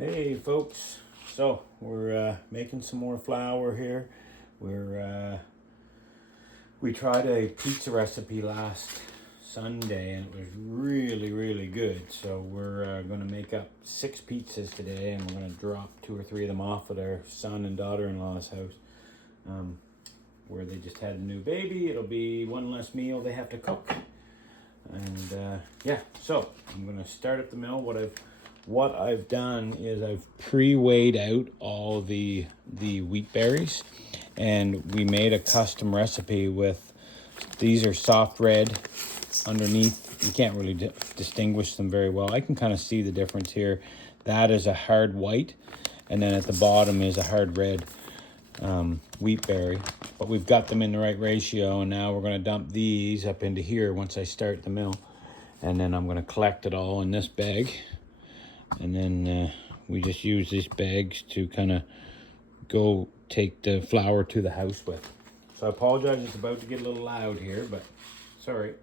Hey folks, so we're making some more flour here. We tried a pizza recipe last Sunday and it was really good. So we're gonna make up 6 pizzas today, and we're gonna drop 2 or 3 of them off at our son and daughter-in-law's house, where they just had a new baby. It'll be one less meal they have to cook, and yeah. So I'm gonna start at the mill. What I've done is I've pre-weighed out all the wheat berries, and we made a custom recipe with, these are soft red underneath. You can't really distinguish them very well. I can kind of see the difference here. That is a hard white, and then at the bottom is a hard red wheat berry. But we've got them in the right ratio, and now we're going to dump these up into here once I start the mill, and then I'm going to collect it all in this bag. And then we just use these bags to kind of go take the flour to the house with. So I apologize, it's about to get a little loud here, but sorry.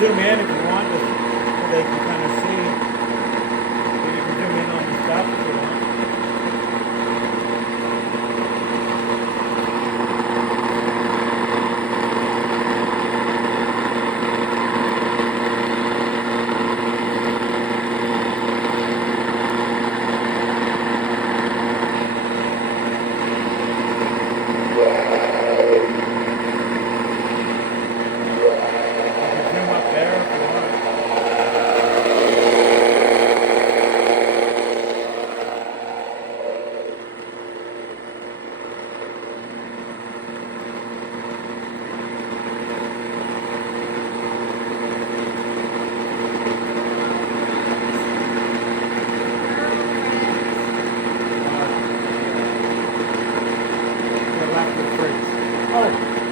Zoom in if you want, just so they can kind of see. You can zoom in on the stuff if you want.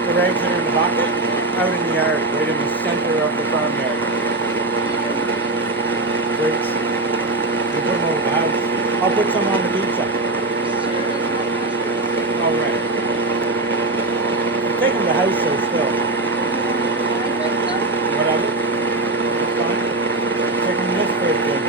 The rags that are in the bucket, out in the yard, right in the center of the farmyard. Great. You put them over the house. I'll put some on the pizza. All right. Take them to the house so still. Whatever. That's fine. Take them to this fridge then.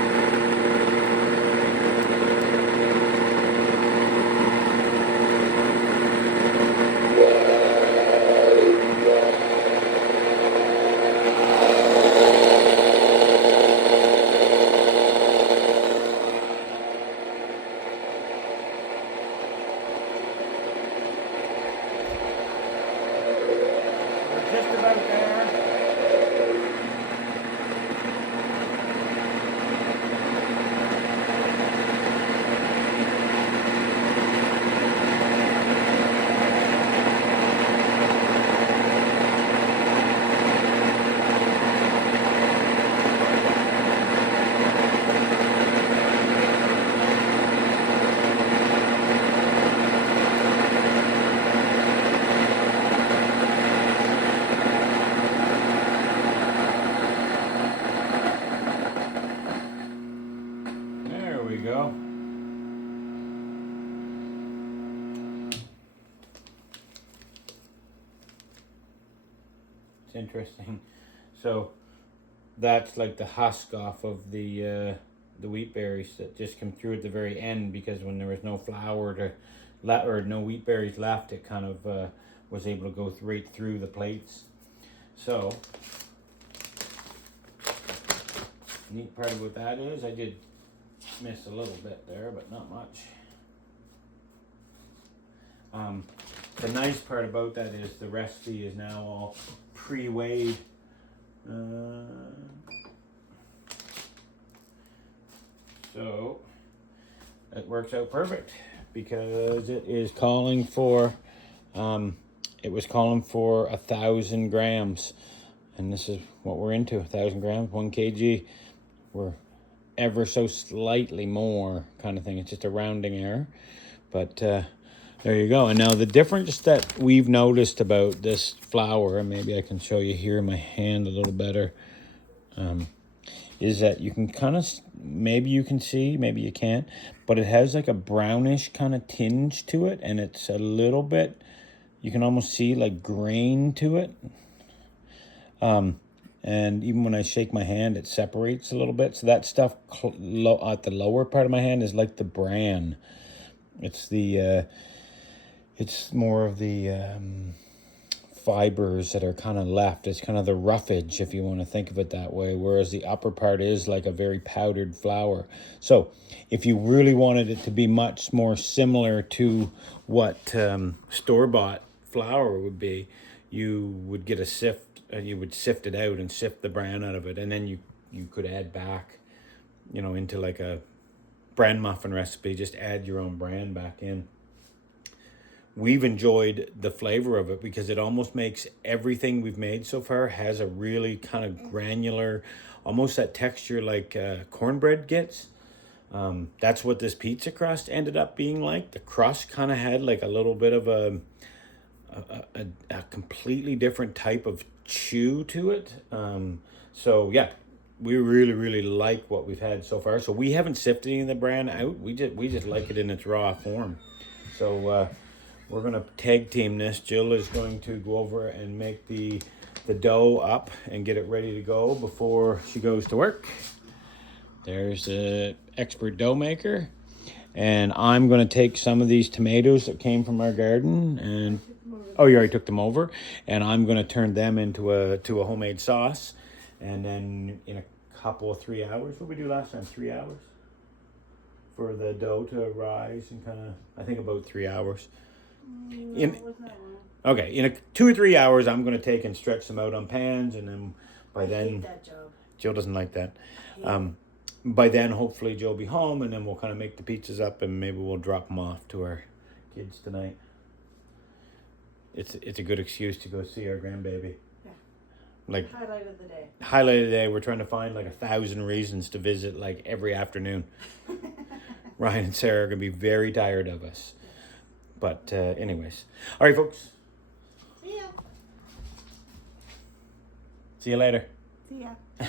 Just about there. There we go. It's interesting. So that's like the husk off of the wheat berries that just came through at the very end, because when there was no flour to or no wheat berries left, it kind of was able to go right through the plates. So neat part of what that is, I did miss a little bit there, but not much. The nice part about that is the recipe is now all pre-weighed. So it works out perfect because it is calling for, it was calling for 1,000 grams, and this is what we're into, 1,000 grams, 1 kg. We're ever so slightly more kind of thing. It's just a rounding error, but there you go. And now the difference that we've noticed about this flour, and maybe I can show you here in my hand a little better, is that you can kind of, maybe you can see, maybe you can't, but it has like a brownish kind of tinge to it, and it's a little bit, you can almost see like grain to it. And even when I shake my hand, it separates a little bit. So that stuff at the lower part of my hand is like the bran. It's the, it's more of the fibers that are kind of left. It's kind of the roughage, if you want to think of it that way, whereas the upper part is like a very powdered flour. So if you really wanted it to be much more similar to what store-bought flour would be, you would get a sift, you would sift it out and sift the bran out of it, and then you could add back, you know, into like a bran muffin recipe, just add your own bran back in. We've enjoyed the flavor of it because it almost makes everything we've made so far has a really kind of granular, almost that texture like cornbread gets. That's what this pizza crust ended up being like. The crust kind of had like a little bit of a completely different type of chew to it. So yeah, we really like what we've had so far. So we haven't sifted any of the bran out. We just like it in its raw form. So we're gonna tag team this. Jill is going to go over and make the dough up and get it ready to go before she goes to work. There's an expert dough maker. And I'm gonna take some of these tomatoes that came from our garden and, oh, you already took them over, and I'm gonna turn them into a homemade sauce. And then in a couple of 3 hours, what did we do last time? 3 hours for the dough to rise, and kind of, I think about 3 hours. Okay, in 2 or 3 hours, I'm gonna take and stretch them out on pans, and then by then, I hate that job. Jill doesn't like that. By then, hopefully, Jill will be home, and then we'll kind of make the pizzas up, and maybe we'll drop them off to our kids tonight. It's a good excuse to go see our grandbaby. Yeah. Like highlight of the day. Highlight of the day. We're trying to find like 1,000 reasons to visit like every afternoon. Ryan and Sarah are gonna be very tired of us. But anyways, all right, folks. See ya. See you later. See ya.